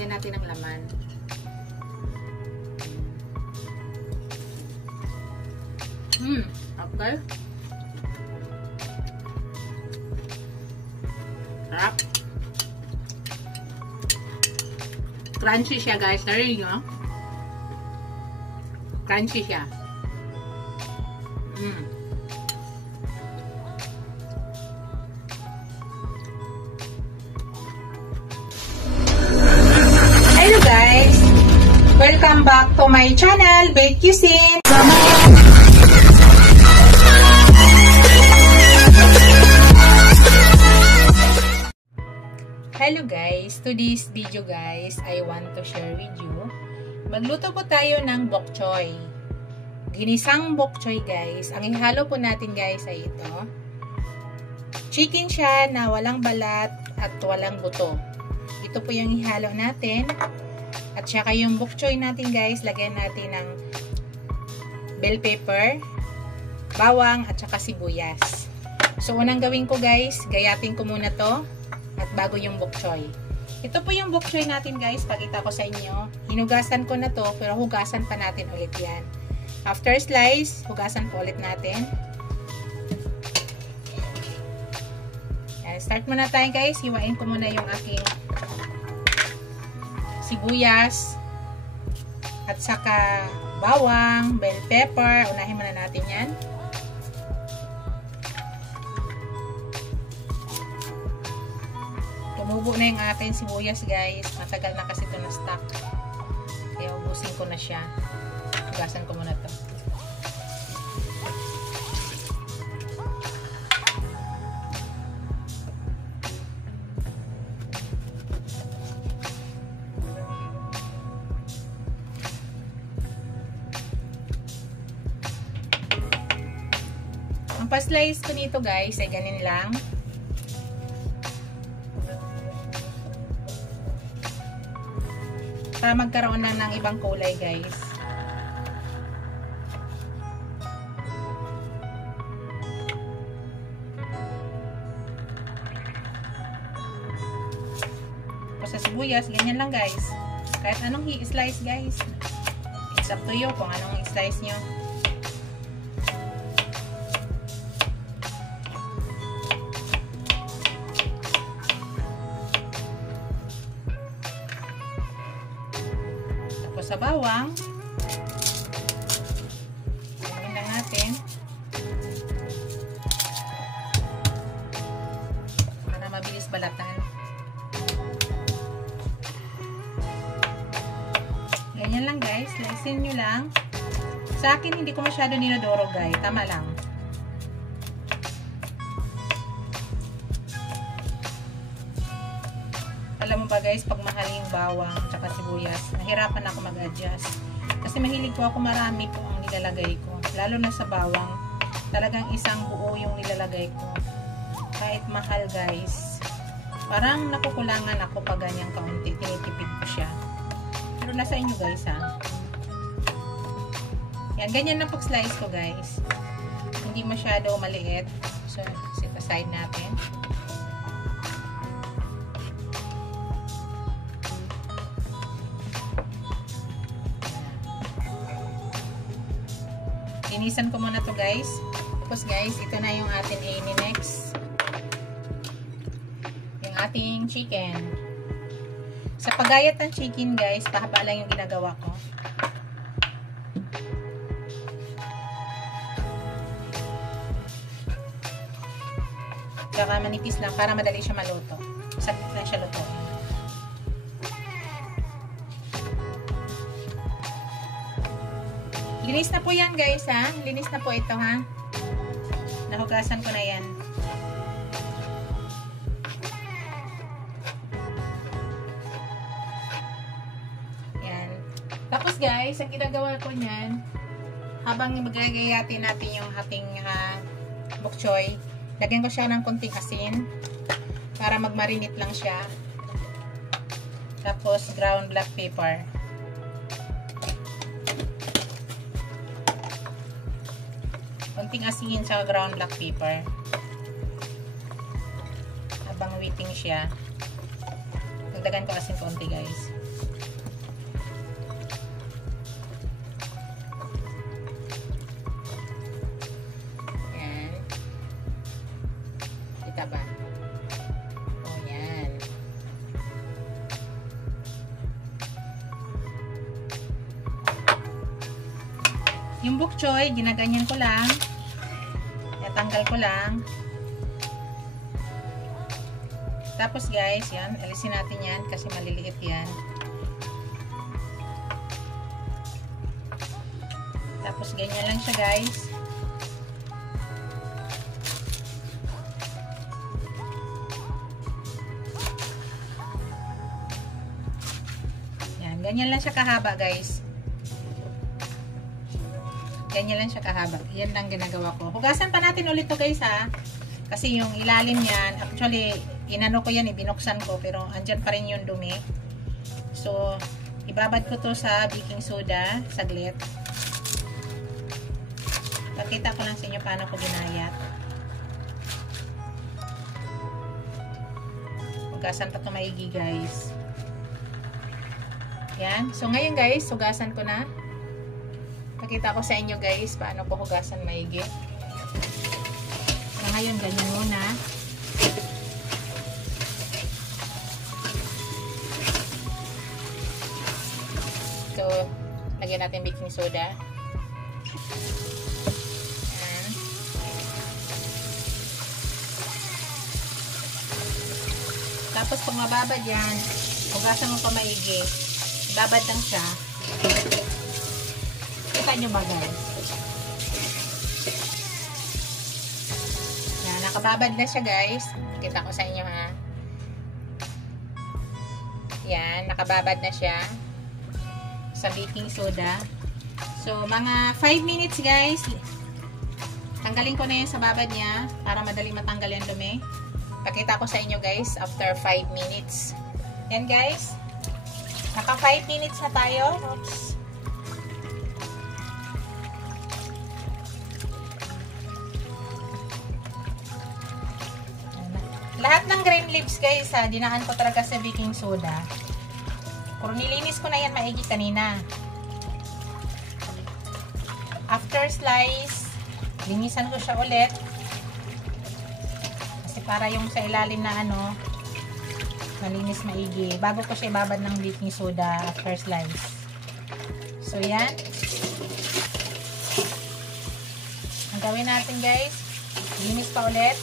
Lagyan natin ng laman. Okay. Sarap. Crunchy siya, guys. Narinig nyo? Crunchy siya. Hello guys! Welcome back to my channel, Baked Cuisine! Hello guys! Today's video guys, I want to share with you. Magluto po tayo ng bok choy. Ginisang bok choy guys. Ang ihalo po natin guys ay ito. Chicken siya na walang balat at walang buto. Ito po yung ihalo natin. At saka yung bok choy natin guys, lagyan natin ng bell pepper, bawang at saka sibuyas. So unang gawin ko guys, gayatin ko muna to at bago yung bok choy. Ito po yung bok choy natin guys, pakita ko sa inyo. Hinugasan ko na to, pero hugasan pa natin ulit yan. After slice, hugasan po ulit natin. Yan, start muna tayo guys. Hiwain ko muna yung aking sibuyas at saka bawang, bell pepper. Unahin muna natin yan. Tumubo na yung ating sibuyas guys. Matagal na kasi ito na stock. Kaya ubusin ko na siya. Hugasan ko muna to. Ang pa-slice ko nito guys ay ganin lang. Para magkaroon lang ng ibang kulay guys. Sa sibuyas, ganyan lang guys. Kahit anong i-slice guys. It's up to you kung anong i-slice nyo. Tapos sa bawang, gawin lang natin. Para mabilis balatan. Ganyan lang guys, slicein nyo lang. Sa akin hindi ko masyado ninodoro guys, tama lang. Alam mo ba guys, pag mahal yung bawang at sibuyas, nahirapan ako mag-adjust. Kasi mahilig ko ako, marami po ang nilalagay ko. Lalo na sa bawang, talagang isang buo yung nilalagay ko. Kahit mahal guys, parang nakukulangan ako pag ganyang kaunti, tinitipid ko siya. Pero nasa inyo guys ha. Yan, ganyan na pag-slice ko guys. Hindi masyado maliit. So, set aside natin. Linisan ko muna to guys. Tapos guys, ito na yung ating next. Yung ating chicken. Sa paggayat ng chicken guys, pahaba lang yung ginagawa ko. Saka manipis lang para madali siya maluto. Saglit lang siya luto. Linis na po yan guys ha. Linis na po ito ha. Nahugasan ko na yan. Tapos guys, ang ginagawa ko niyan, habang magagayatin natin yung ating bok choy, lagyan ko siya ng konting asin para magmarinate lang siya. Tapos ground black pepper. Konting asin sa ground black pepper. Habang waiting siya, dagdagan ko asin konti guys. Yan. Kita ba? O, yan. Yung bok choy, ginaganyan ko lang. Tanggal ko lang. Tapos guys, yan, alisin natin yan kasi maliliit yan. Tapos ganyan lang siya guys. Yan, ganyan lang siya kahaba guys. Ganyan lang siya kahaba. Yan lang ginagawa ko. Hugasan pa natin ulit to guys ha. Kasi yung ilalim niyan, actually, inano ko yan, binuksan ko. Pero andyan pa rin yung dumi. So, ibabad ko to sa baking soda. Saglit. Pakita ko lang sa inyo paano ko ginayat. Hugasan pa to maigi guys. Yan. So, ngayon guys, hugasan ko na. Pakita ko sa inyo guys paano ko hugasan maigi. So ngayon ganyan muna. So lagyan natin baking soda. Ayan. Tapos kung mababad yan, hugasan mo pa maigi. Babad lang siya. Kita nyo ba guys? Yan, nakababad na siya guys. Kita ko sa inyo ha. Yan, nakababad na siya sa baking soda. So, mga 5 minutes guys. Tanggalin ko na yun sa babad niya para madaling matanggal yung dumi. Pakita ko sa inyo guys after 5 minutes. Yan guys. Naka 5 minutes na tayo. Oops. Lahat ng green leaves guys ha, dinaan ko talaga sa baking soda. Pero nilinis ko na yan maigi kanina. After slice, linisan ko siya ulit. Kasi para yung sa ilalim na ano, malinis maigi. Bago ko siya ibabad ng baking soda after slice. So yan. Ang gawin natin guys, linis pa ulit.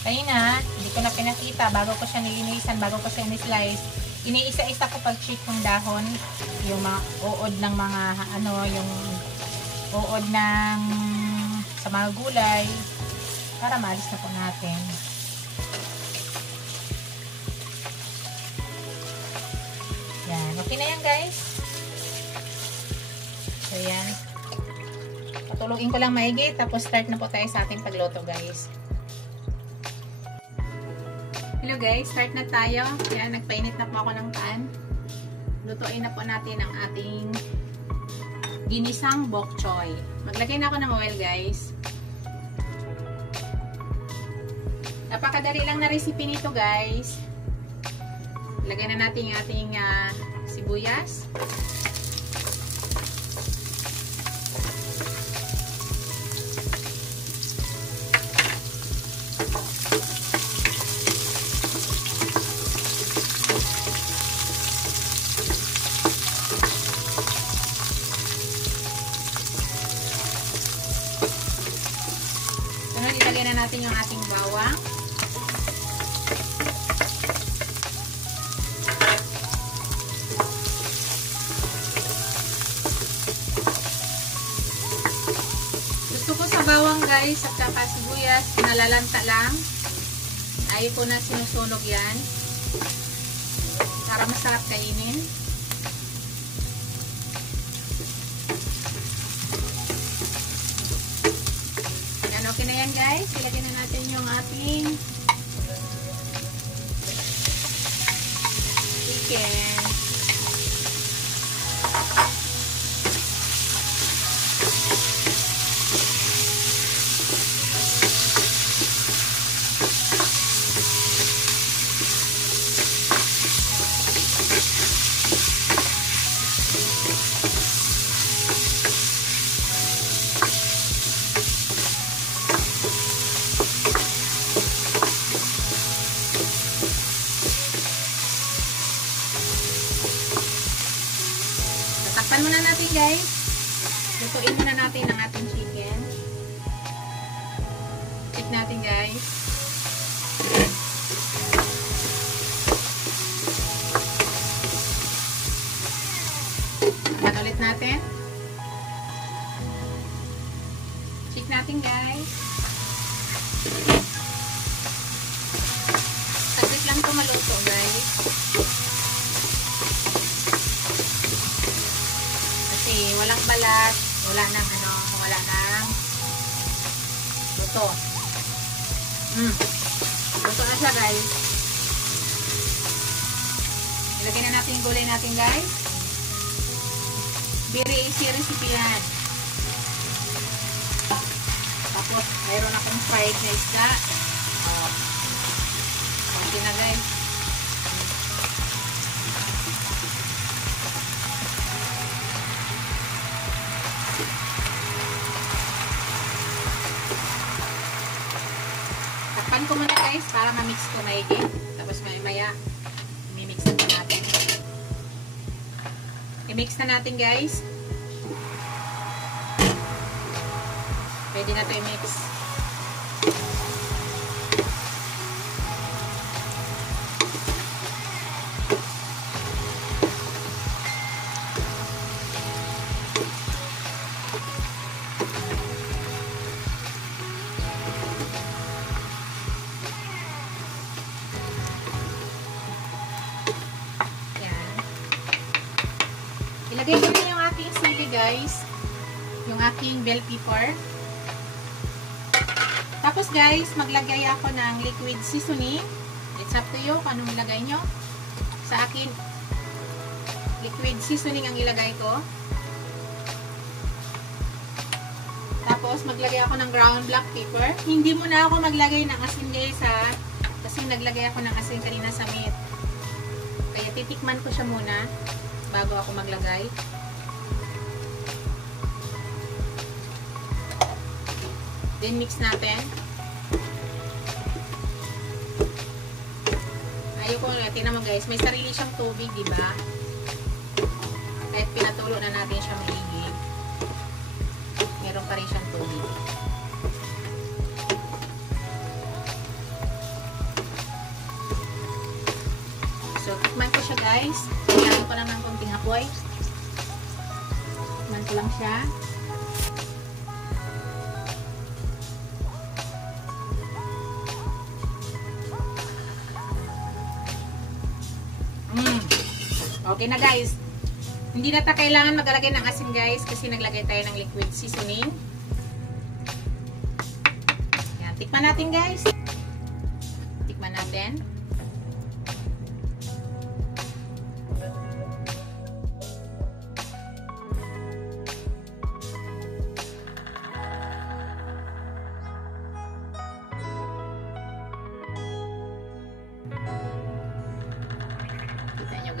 Kanina, hindi ko na pinakita. Bago ko siya nilinisan, bago ko siya ni-slice, iniisa-isa ko pag-check yung dahon, yung mga uod ng mga, ano, yung uod ng sa mga gulay, para maalis na po natin. Yan. Okay na yan, guys. So, yan. Patulogin ko lang maigi, tapos start na po tayo sa ating pagluto, guys. Hello guys, start na tayo. Yan, nagpainit na po ako ng pan. Lutuin na po natin ang ating ginisang bok choy. Maglagay na ako ng oil guys. Napakadali lang na recipe nito guys. Lagay na natin yung ating sibuyas. Sunod, ilagay na natin yung ating bawang. Gusto ko sa bawang guys at saka sibuyas, pinalalanta lang. Ayaw ko na sinusunog yan. Para masarap kainin. Okay na yan guys. Ilagay na natin yung ating chicken. muna natin guys. Lutuin muna natin ang ating chicken. Check natin guys. Ayan ulit natin. Check natin guys. Saglit lang ito maluto guys. Kasi walang balat, wala nang luto. Luto na siya guys. Ilagay na natin yung gulay natin guys. Very easy recipe yan. Tapos mayroon akong fried na isda. Okay na guys. Takpan ko muna guys para ma-mix ko maigi. Tapos maya i-mix na natin. I-mix na natin guys. Pwede na ito i-mix. Ilagay ko na yung aking sili guys. Yung aking bell pepper. Tapos guys, maglagay ako ng liquid seasoning. It's up to you kung anong ilagay nyo. Sa akin, liquid seasoning ang ilagay ko. Tapos maglagay ako ng ground black pepper. Hindi muna ako maglagay ng asin guys ha. Kasi naglagay ako ng asin kanina sa meat. Kaya titikman ko siya muna bago ako maglagay. Then mix natin. Ayoko, tingnan mo guys, may sarili siyang tubig, di ba? Kahit pinatulo na natin siya maigi, meron pa rin siyang tubig. So, tikman ko siya guys. Kailangan ko lang ng konting apoy. Tikman ko lang siya. Okay na guys. Hindi na tayo kailangan maglagay ng asin guys kasi naglagay tayo ng liquid seasoning. Yan, tikman natin guys. Tikman natin.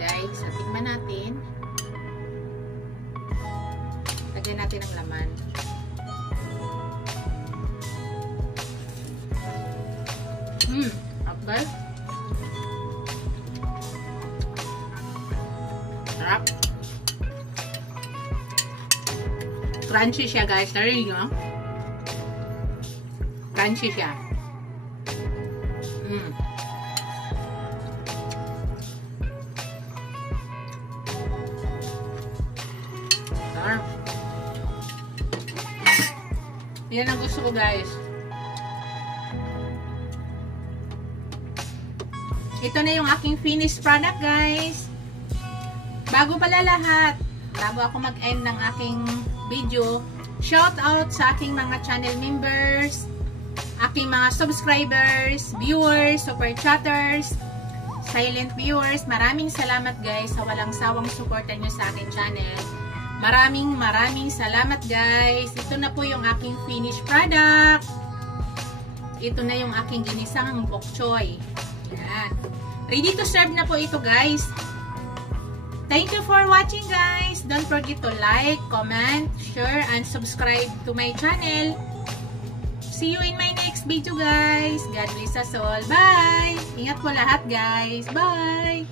Guys, so tikman natin. Lagyan natin ang laman. Okay. Sarap. Crunchy siya guys. Narinig nyo? Crunchy siya. Yan ang gusto ko guys. Ito na yung aking finished product guys. Bago pala lahat, bago ako mag-end ng aking video, shout out sa aking mga channel members, aking mga subscribers, viewers, super chatters, silent viewers. Maraming salamat guys sa walang sawang suporta nyo sa aking channel. Maraming salamat guys. Ito na po yung aking finished product. Ito na yung aking ginisang bok choy. Yan. Ready to serve na po ito guys. Thank you for watching guys. Don't forget to like, comment, share, and subscribe to my channel. See you in my next video guys. God bless us all. Bye! Ingat po lahat guys. Bye!